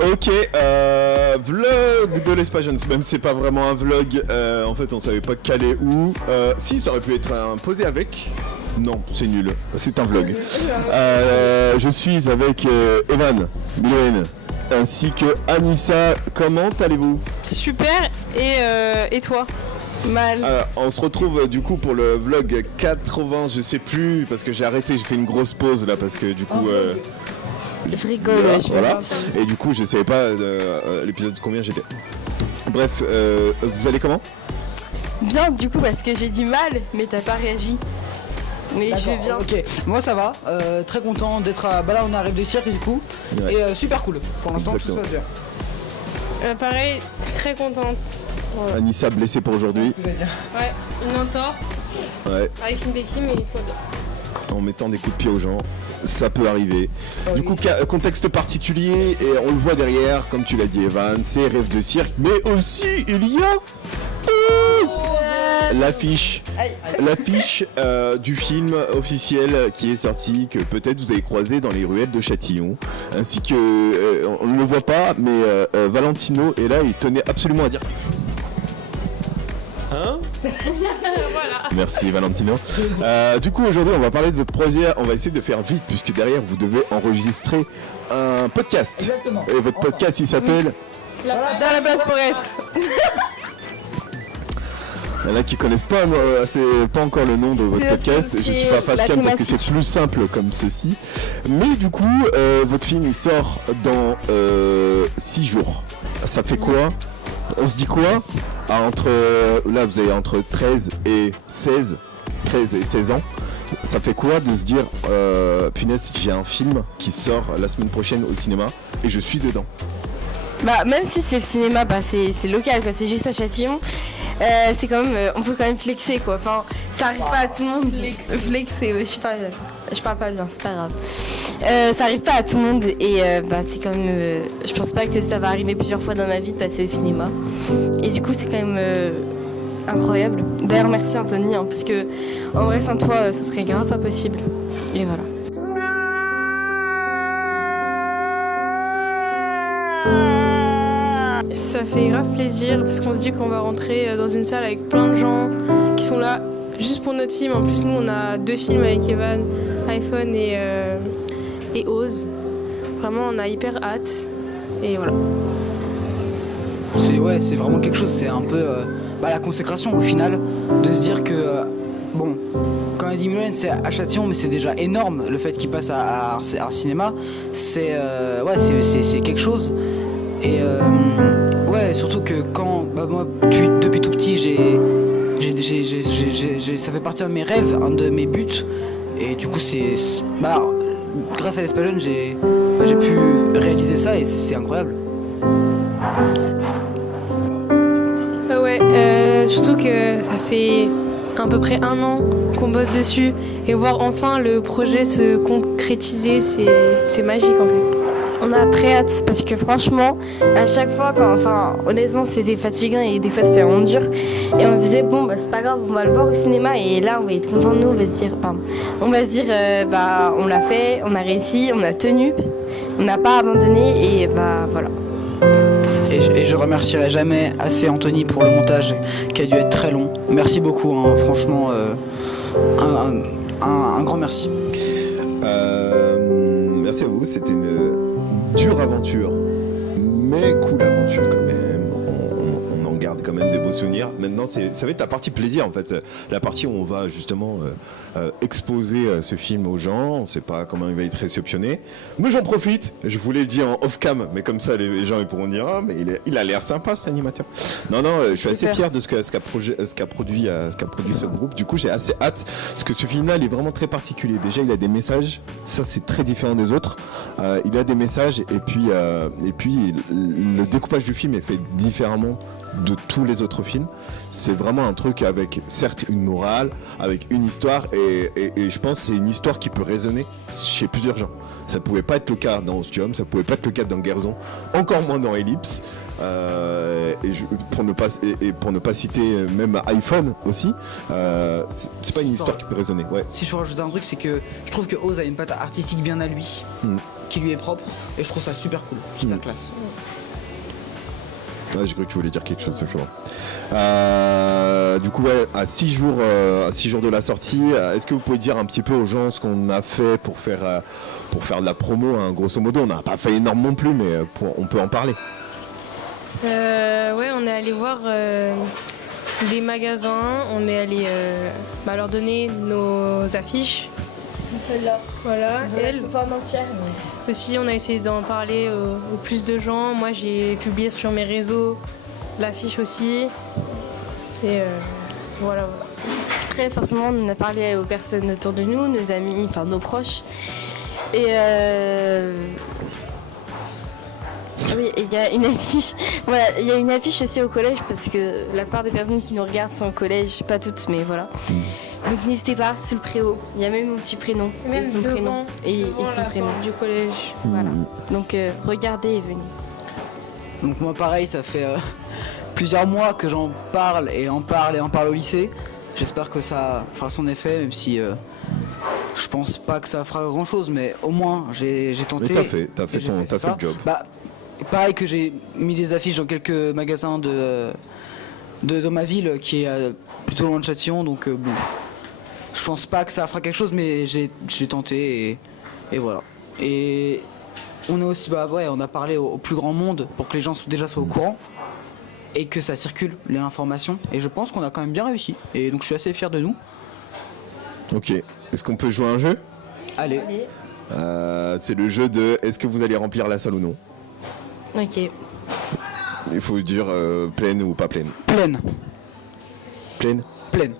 Ok, vlog de l'Espace Jeune, même si c'est pas vraiment un vlog, en fait on savait pas caler où. Si, ça aurait pu être un posé avec. Non, c'est nul, c'est un vlog. Je suis avec Evan, Miloën, ainsi que Anissa. Comment allez-vous? Super, et toi? Mal. On se retrouve du coup pour le vlog 80, je sais plus, parce que j'ai arrêté, j'ai fait une grosse pause là, parce que du coup... Je rigole, voilà. Et du coup je savais pas l'épisode combien j'étais. Bref, vous allez comment? Bien, du coup, parce que j'ai dit mal, mais t'as pas réagi. Mais je vais bien. Ok, moi ça va, très content d'être à... Bah là on arrive de cirque du coup, Ouais. et super cool, pour l'instant tout se Exactement. passe bien. Pareil, très contente. Ouais, Anissa blessée pour aujourd'hui. ouais, une entorse Ouais. avec une béquille, mais toi bien. En mettant des coups de pied aux gens, ça peut arriver. Oh Du oui. coup, contexte particulier, et on le voit derrière, comme tu l'as dit Evan, c'est Rêve de cirque, mais aussi il y a Oz, l'affiche du film officiel qui est sorti, que peut-être vous avez croisé dans les ruelles de Châtillon, ainsi que, on ne le voit pas, mais Valentino est là, il tenait absolument à dire... Voilà. Merci Valentino. Du coup aujourd'hui on va parler de votre projet, on va essayer de faire vite puisque derrière vous devez enregistrer un podcast. Exactement. Et votre podcast il s'appelle... Dans la place pour être. Il y en a qui connaissent pas, pas encore le nom de votre C'est podcast. Je suis pas face la cam parce que thématique. c'est plus simple comme ceci. Mais du coup votre film il sort dans 6 jours. Ça fait quoi? On se dit quoi? Là vous avez entre 13 et 16 ans. Ça fait quoi de se dire punaise, j'ai un film qui sort la semaine prochaine au cinéma et je suis dedans? Bah, même si c'est le cinéma, bah, c'est local, quoi. C'est juste à Châtillon. C'est quand même, on peut quand même flexer, quoi. Enfin, ça arrive pas à tout le monde. Flexer, ouais, je parle pas bien, c'est pas grave. Ça arrive pas à tout le monde et bah, c'est quand même. Je pense pas que ça va arriver plusieurs fois dans ma vie de passer au cinéma. Et du coup, c'est quand même incroyable. D'ailleurs, merci Anthony, hein, parce que en vrai, sans toi, ça serait grave pas possible. Et voilà. Ça fait grave plaisir parce qu'on se dit qu'on va rentrer dans une salle avec plein de gens qui sont là juste pour notre film. En plus, nous, on a 2 films avec Evan, iPhone et Oz. Vraiment, on a hyper hâte. Et voilà. C'est vraiment quelque chose, c'est un peu la consécration au final, de se dire que, bon, quand on dit Miloën c'est à Châtillon, mais c'est déjà énorme le fait qu'il passe à un cinéma, c'est quelque chose. Et ouais, surtout que quand moi depuis tout petit ça fait partie de mes rêves, un de mes buts, et du coup grâce à l'Espace Jeune j'ai pu réaliser ça et c'est incroyable. Surtout que ça fait à peu près 1 an qu'on bosse dessus et voir enfin le projet se concrétiser, c'est magique en fait. On a très hâte parce que franchement, à chaque fois, honnêtement, c'était fatigant et des fois c'était vraiment dur. Et on se disait, bon, bah c'est pas grave, on va le voir au cinéma et là on va être content de nous, on va se dire, on l'a fait, on a réussi, on a tenu, on n'a pas abandonné et bah voilà. Et je remercierai jamais assez Anthony pour le montage qui a dû être très long. Merci beaucoup, hein, franchement, un grand merci. Merci à vous, c'était une dure aventure, mais cool aventure quand même. On en garde quand même des beaux souvenirs. Maintenant, ça va être la partie plaisir en fait, la partie où on va justement exposer ce film aux gens. On sait pas comment il va être réceptionné, mais j'en profite. Je voulais le dire en off cam, mais comme ça les gens ils pourront dire ah mais il a l'air sympa cet animateur. Non, je suis assez fier de ce qu'a produit ce groupe. Du coup, j'ai assez hâte parce que ce film-là, il est vraiment très particulier. Déjà, il a des messages. Ça, c'est très différent des autres. Il a des messages et puis le découpage du film est fait différemment de tous les autres films. C'est vraiment un truc avec certes une morale, avec une histoire et je pense que c'est une histoire qui peut résonner chez plusieurs gens. Ça pouvait pas être le cas dans Ostium, ça pouvait pas être le cas dans Guerzon, encore moins dans Ellipse. Pour ne pas citer même iPhone aussi, c'est pas une histoire qui peut résonner. Ouais. Si je peux rajouter un truc, c'est que je trouve que Oz a une patte artistique bien à lui. qui lui est propre et je trouve ça super cool, super classe. Ouais, j'ai cru que tu voulais dire quelque chose simplement. Du coup, ouais, à 6 jours de la sortie, est-ce que vous pouvez dire un petit peu aux gens ce qu'on a fait pour faire de la promo, hein, grosso modo? On n'a pas fait énorme non plus, mais on peut en parler. Ouais, on est allé voir des magasins, on est allé leur donner nos affiches. C'est celle-là. Voilà, Elle, pas en entière. aussi on a essayé d'en parler au plus de gens. Moi j'ai publié sur mes réseaux l'affiche aussi. Et voilà. Après, forcément, on en a parlé aux personnes autour de nous, nos amis, enfin nos proches. Et oui, il y a une affiche. Voilà, il y a une affiche aussi au collège parce que la part des personnes qui nous regardent sont au collège, pas toutes, mais voilà. Donc n'hésitez pas, sous le préau. Il y a même mon petit prénom. Même et son devant, prénom. Et devant son la prénom. porte du collège. Voilà. Donc regardez et venez. Donc moi pareil, ça fait plusieurs mois que j'en parle et en parle au lycée. J'espère que ça fera son effet, même si je pense pas que ça fera grand chose, mais au moins j'ai tenté. Mais t'as fait le job. Bah, pareil que j'ai mis des affiches dans quelques magasins de ma ville qui est plutôt loin de Châtillon, donc bon. Je pense pas que ça fera quelque chose, mais j'ai tenté et voilà. Et on est aussi, on a parlé au plus grand monde pour que les gens soient au courant et que ça circule l'information. Et je pense qu'on a quand même bien réussi. Et donc je suis assez fier de nous. Ok. Est-ce qu'on peut jouer à un jeu? Allez. C'est le jeu de est-ce que vous allez remplir la salle ou non? Ok. Il faut dire pleine ou pas pleine. Pleine. Pleine? Pleine.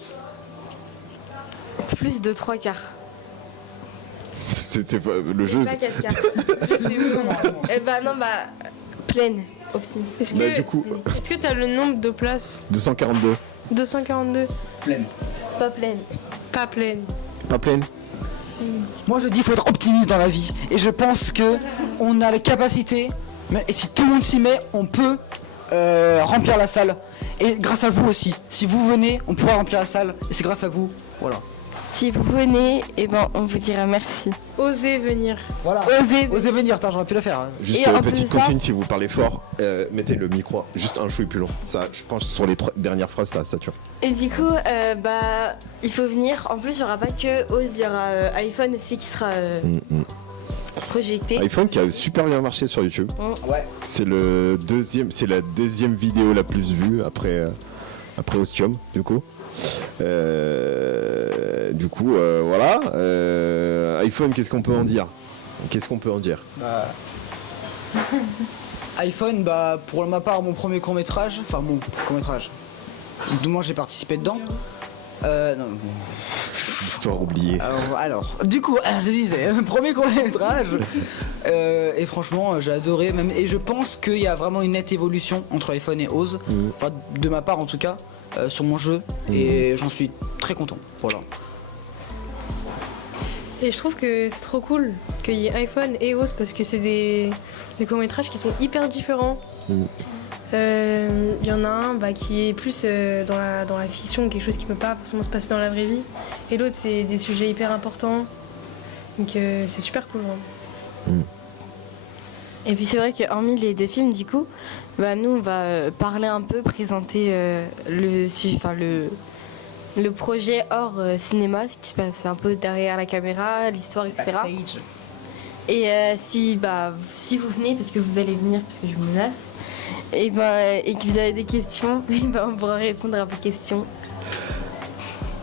Plus de 3 quarts. C'était pas le jeu. Pas 4 quarts. Je sais pas. Eh bah non, pleine. Optimiste. Est-ce Bah, du coup, que tu as le nombre de places? 242. 242. Pleine. Pas pleine. Pas pleine. Pas pleine? Moi je dis qu'il faut être optimiste dans la vie. Et je pense que on a les capacités. Et si tout le monde s'y met, on peut remplir la salle. Et grâce à vous aussi. Si vous venez, on pourra remplir la salle. Et c'est grâce à vous. Voilà. Si vous venez, eh ben, on vous dira merci. Osez venir. Voilà. Osez venir, j'aurais pu le faire. Hein. Juste Et en plus petite de ça- consigne, si vous parlez fort, mettez le micro juste un chouille plus long. Ça, je pense sur les 3 dernières phrases, ça sature. Et du coup, il faut venir. En plus, il n'y aura pas que Oz, il y aura iPhone aussi qui sera projeté. iPhone qui a super bien marché sur YouTube. Ouais. C'est la deuxième vidéo la plus vue après Ostium, du coup. Voilà. iPhone, qu'est-ce qu'on peut en dire? iPhone, pour ma part, mon premier court-métrage. Enfin, mon court-métrage. Du moins, j'ai participé dedans. Non. Histoire oubliée. Alors, du coup, je disais, premier court-métrage. Et franchement, j'ai adoré. Même, et je pense qu'il y a vraiment une nette évolution entre iPhone et Oz. Enfin, de ma part, en tout cas. Sur mon jeu et j'en suis très content. Voilà. Et je trouve que c'est trop cool qu'il y ait iPhone et Oz parce que c'est des courts-métrages qui sont hyper différents. Il y en a un qui est plus dans la fiction, quelque chose qui peut pas forcément se passer dans la vraie vie. Et l'autre, c'est des sujets hyper importants. Donc c'est super cool. Vraiment. Et puis c'est vrai que hormis les 2 films, du coup, nous on va parler un peu, présenter le projet hors cinéma, ce qui se passe un peu derrière la caméra, l'histoire, etc. Et si vous venez, parce que vous allez venir, parce que je vous menace, et que vous avez des questions, on pourra répondre à vos questions.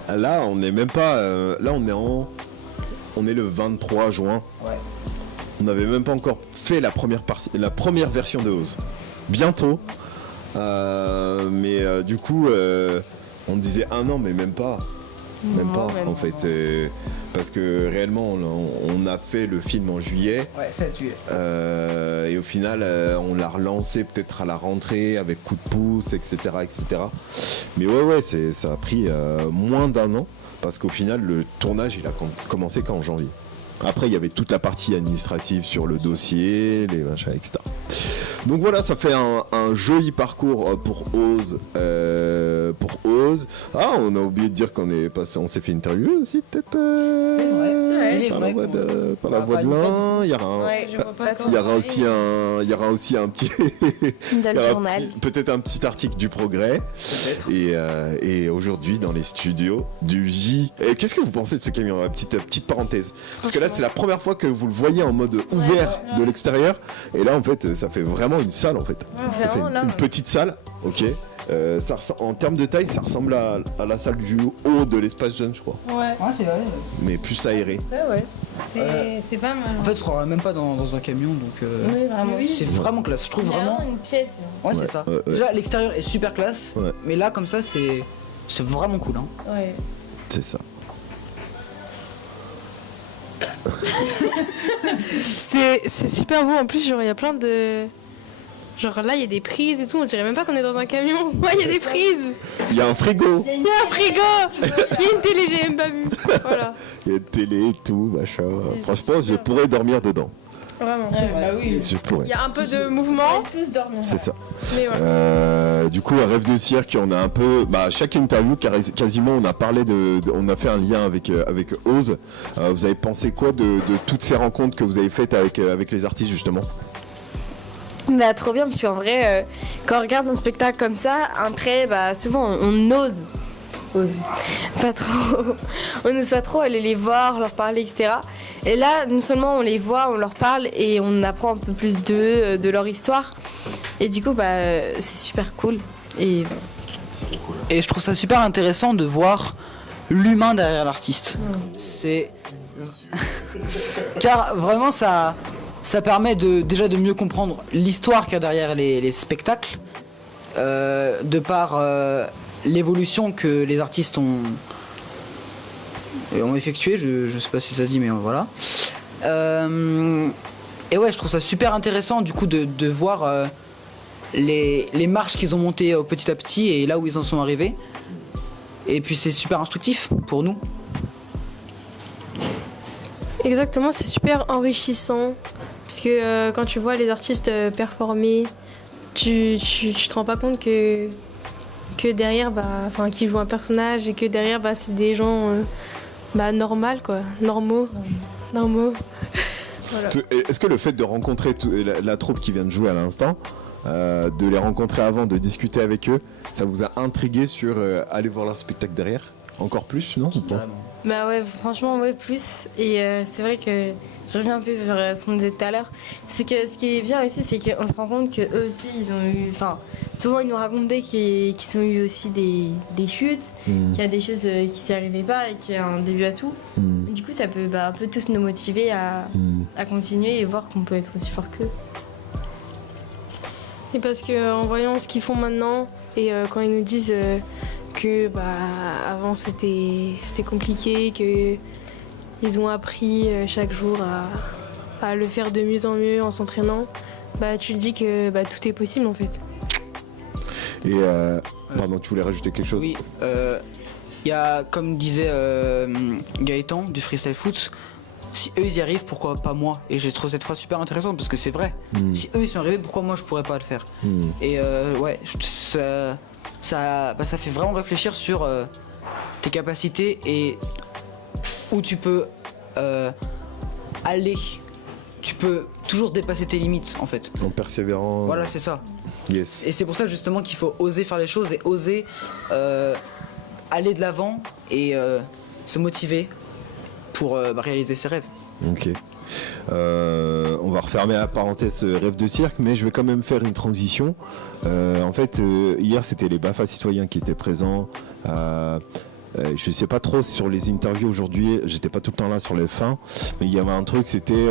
Là, on n'est même pas. Là, on est le 23 juin. Ouais. On n'avait même pas encore fait la première version de Oz. Bientôt. Mais du coup, on disait 1 an, mais même pas. Même pas, en fait. Parce que réellement, on a fait le film en juillet. Ouais, 7 juillet. Et au final, on l'a relancé peut-être à la rentrée avec coup de pouce, etc. Mais ouais, ça a pris moins d'1 an. Parce qu'au final, le tournage, il a commencé qu'en janvier. Après, il y avait toute la partie administrative sur le dossier, les machins, etc. Donc voilà, ça fait un joli parcours pour Oz. Ah, on a oublié de dire on s'est fait interviewer aussi, peut-être. C'est vrai. Il est Par vrai la voix qu'on- de, par la on voix va de pas l'un. Il y aura un. Ouais, Je vois pas Il y aura aussi un petit, il Dans y le aura journal. peut-être un petit article du Progrès. Peut-être. Et aujourd'hui dans les studios du J. Et qu'est-ce que vous pensez de ce camion? Petite parenthèse. Parce que là c'est la première fois que vous le voyez en mode ouvert de l'extérieur. Et là en fait ça fait vraiment une salle en fait. Ça fait vraiment, là, une ouais. petite salle. Ok. En termes de taille, ça ressemble à la salle du haut de l'espace jeune, je crois. Ouais, C'est vrai. Mais plus aéré. Ouais. c'est pas mal. En fait, je crois même pas dans un camion, donc Oui, vraiment. c'est vraiment classe. Je trouve vraiment. une pièce. Ouais, Ouais, c'est ça. ouais. Déjà, l'extérieur est super classe, Ouais. mais là, comme ça, c'est vraiment cool. Hein. Ouais. C'est ça. C'est super beau en plus, genre il y a plein de. Genre là il y a des prises et tout, on dirait même pas qu'on est dans un camion. Ouais, il y a des prises, Il y a un frigo. il y a un frigo, il y a une télé, j'ai même pas vu. Voilà, Il y a une télé et tout, machin. C'est Franchement, je super. pourrais dormir dedans. vraiment. Bah oui. Je pourrais. Il y a un peu de mouvement, tous dormir. C'est ça. mais voilà. Du coup, un rêve de cirque, on a un peu, chaque interview, quasiment, on a parlé on a fait un lien avec Oz. Vous avez pensé quoi de toutes ces rencontres que vous avez faites avec les artistes justement? Bah trop bien parce qu'en vrai quand on regarde un spectacle comme ça, après souvent on ose pas trop on n'ose pas trop aller les voir, leur parler, etc. Et là non seulement on les voit, on leur parle et on apprend un peu plus d'eux, de leur histoire, et du coup c'est super cool. Et Et je trouve ça super intéressant de voir l'humain derrière l'artiste. C'est. Car vraiment, ça permet déjà de mieux comprendre l'histoire qu'il y a derrière les spectacles, de par l'évolution que les artistes ont effectuée. Je sais pas si ça se dit, mais voilà. Et ouais, je trouve ça super intéressant du coup de voir les marches qu'ils ont montées petit à petit et là où ils en sont arrivés. Et puis c'est super instructif pour nous. Exactement, c'est super enrichissant. Parce que quand tu vois les artistes performer, tu te rends pas compte que derrière, qu'ils jouent un personnage et que derrière, c'est des gens normaux. Voilà. Est-ce que le fait de rencontrer la troupe qui vient de jouer à l'instant, de les rencontrer avant, de discuter avec eux, ça vous a intrigué sur aller voir leur spectacle derrière? Encore plus, non ou pas? bah ouais, franchement ouais, plus. Et c'est vrai que je reviens un peu sur ce qu'on disait tout à l'heure, c'est que ce qui est bien aussi, c'est qu'on se rend compte que eux aussi ils ont eu, souvent ils nous racontaient qu'ils ont eu aussi des chutes, qu'il y a des choses qui s'y arrivaient pas et qu'il y a un début à tout. Du coup ça peut un peu tous nous motiver à continuer et voir qu'on peut être aussi fort qu'eux. Et parce qu'en voyant ce qu'ils font maintenant, et quand ils nous disent que avant c'était compliqué, que ils ont appris chaque jour à le faire de mieux en mieux en s'entraînant, tu te dis que tout est possible en fait. Et pardon, tu voulais rajouter quelque chose? Oui, il y a, comme disait Gaëtan du Freestyle Foot, si eux ils y arrivent, pourquoi pas moi? Et j'ai trouvé cette phrase super intéressante parce que c'est vrai. Si eux ils sont arrivés, pourquoi moi je pourrais pas le faire? Et ouais, ça fait vraiment réfléchir sur tes capacités et où tu peux aller. Tu peux toujours dépasser tes limites en fait. En persévérant. Voilà, c'est ça. Yes. Et c'est pour ça justement qu'il faut oser faire les choses et oser aller de l'avant et se motiver pour réaliser ses rêves. Ok. On va refermer la parenthèse rêve de cirque, mais je vais quand même faire une transition. En fait, hier c'était les BAFA citoyens qui étaient présents. Je sais pas trop sur les interviews aujourd'hui, j'étais pas tout le temps là sur les fins, mais il y avait un truc, c'était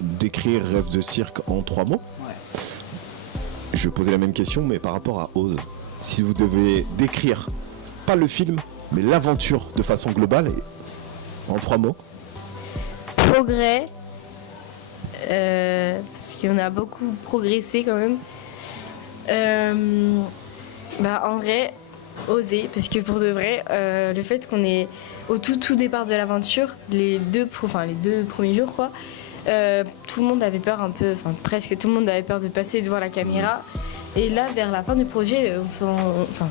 d'écrire rêve de cirque en 3 mots. Ouais. Je vais poser la même question, mais par rapport à Oz. Si vous devez décrire, pas le film, mais l'aventure de façon globale, en 3 mots. Progrès, parce qu'on a beaucoup progressé quand même. En vrai, oser, parce que pour de vrai, le fait qu'on est au tout départ de l'aventure, les deux premiers jours quoi, tout le monde avait peur un peu, enfin presque tout le monde avait peur de passer devant la caméra. Et là, vers la fin du projet, c'est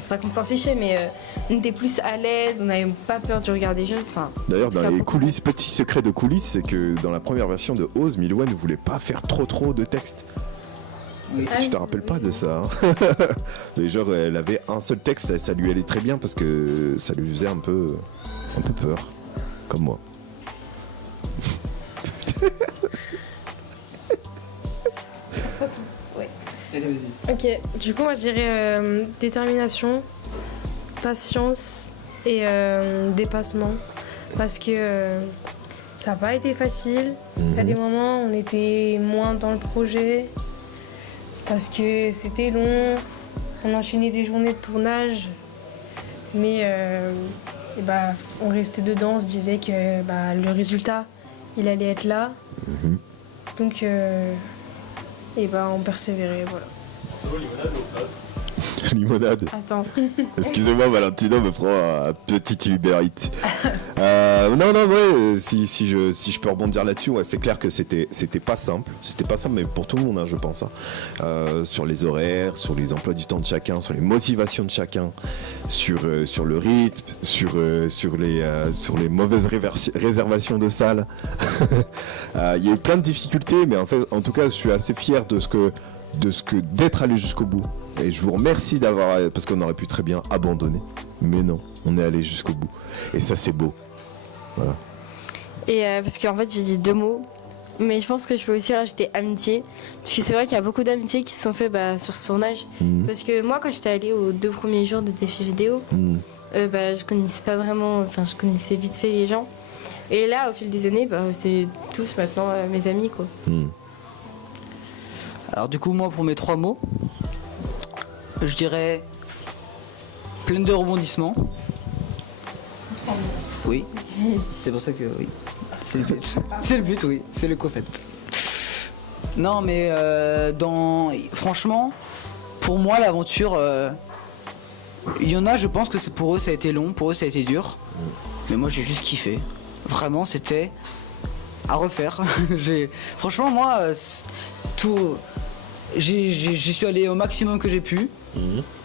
pas qu'on s'en fichait, mais on était plus à l'aise, on n'avait pas peur du regard des jeunes. D'ailleurs, dans les coulisses, petit secret de coulisses, c'est que dans la première version de Oz, Milwen ne voulait pas faire trop de texte. Oui. Tu te rappelles pas de ça Mais genre, elle avait un seul texte, ça lui allait très bien parce que ça lui faisait un peu peur, comme moi. Ok, du coup moi je dirais détermination, patience et dépassement parce que ça n'a pas été facile. À des moments on était moins dans le projet parce que c'était long, on enchaînait des journées de tournage mais on restait dedans, on se disait que le résultat il allait être là donc on persévérait, voilà. Limonade. Attends. Excusez-moi, Valentino me prend un petit Uber Eats. Si je peux rebondir là-dessus, ouais, c'est clair que c'était pas simple. C'était pas simple, mais pour tout le monde, je pense. Sur les horaires, sur les emplois du temps de chacun, sur les motivations de chacun, sur le rythme, sur les mauvaises réservations de salles. Il y a eu plein de difficultés, mais en tout cas, je suis assez fier d'être allé jusqu'au bout. Et je vous remercie parce qu'on aurait pu très bien abandonner, mais non, on est allé jusqu'au bout. Et ça, c'est beau. Voilà. Et parce qu'en fait, j'ai dit 2 mots, mais je pense que je peux aussi rajouter amitié. Parce que c'est vrai qu'il y a beaucoup d'amitiés qui se sont faites sur ce tournage. Parce que moi, quand j'étais allée aux 2 premiers jours de défi vidéo, je connaissais pas vraiment, je connaissais vite fait les gens. Et là, au fil des années, c'est tous maintenant mes amis, quoi. Alors du coup, moi, pour mes 3 mots, je dirais pleine de rebondissements. Oui, c'est pour ça que oui, c'est le but. C'est le but, oui, c'est le concept. Non, mais franchement, pour moi, l'aventure, il y en a, je pense que pour eux, ça a été long, pour eux, ça a été dur. Mais moi, j'ai juste kiffé. Vraiment, c'était à refaire. Franchement, moi, j'y suis allé au maximum que j'ai pu.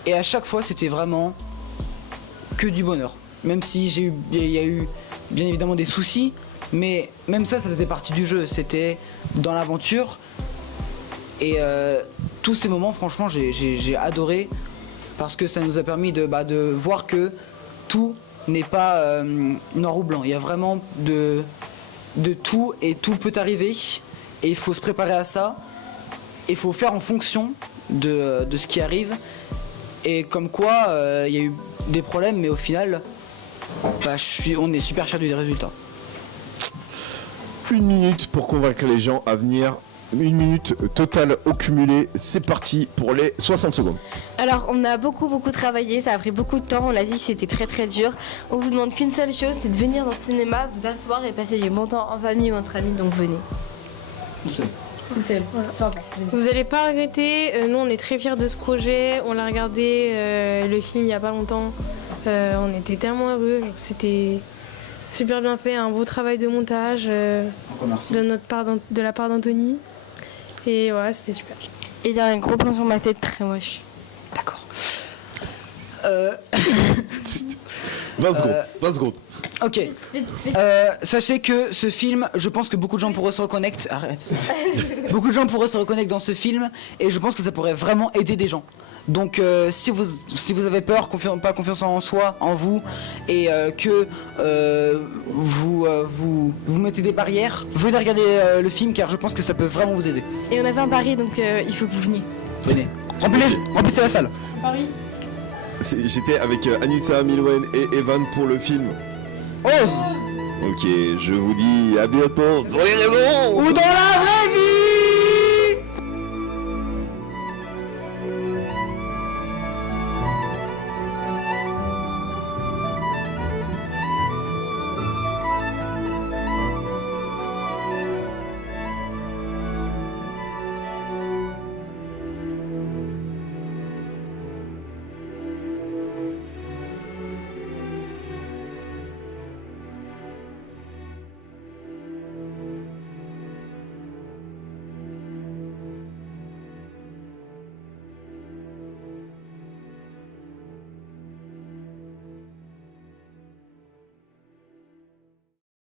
Et à chaque fois, c'était vraiment que du bonheur. Même si il y a eu bien évidemment des soucis, mais même ça faisait partie du jeu. C'était dans l'aventure. Et tous ces moments, franchement, j'ai adoré parce que ça nous a permis de voir que tout n'est pas noir ou blanc. Il y a vraiment de tout et tout peut arriver. Et il faut se préparer à ça. Il faut faire en fonction de ce qui arrive. Et comme quoi, il y a eu des problèmes, mais au final, on est super fiers du résultat. 1 minute pour convaincre les gens à venir. 1 minute totale au cumulé. C'est parti pour les 60 secondes. Alors, on a beaucoup travaillé, ça a pris beaucoup de temps. On a dit que c'était très très dur. On vous demande qu'une seule chose, c'est de venir dans le cinéma, vous asseoir et passer du bon temps en famille ou entre amis. Donc venez. Tout seul. Voilà. Vous allez pas regretter, nous on est très fiers de ce projet, on l'a regardé le film il y a pas longtemps, on était tellement heureux, c'était super bien fait, un beau travail de montage de la part d'Anthony et ouais c'était super. Et il y a un gros plan sur ma tête très moche. D'accord. 20 secondes. Ok. Sachez que ce film, je pense que beaucoup de gens pourraient se reconnaître. Arrête. Beaucoup de gens pourraient se reconnaître dans ce film et je pense que ça pourrait vraiment aider des gens. Donc si vous avez peur, pas confiance en soi, en vous, et que vous mettez des barrières, venez regarder le film car je pense que ça peut vraiment vous aider. Et on a fait un pari donc il faut que vous veniez. Venez. Remplissez la salle. Paris. J'étais avec Anissa, Milwen et Evan pour le film Oz. Ok, je vous dis à bientôt sur les réseaux Ou dans la vraie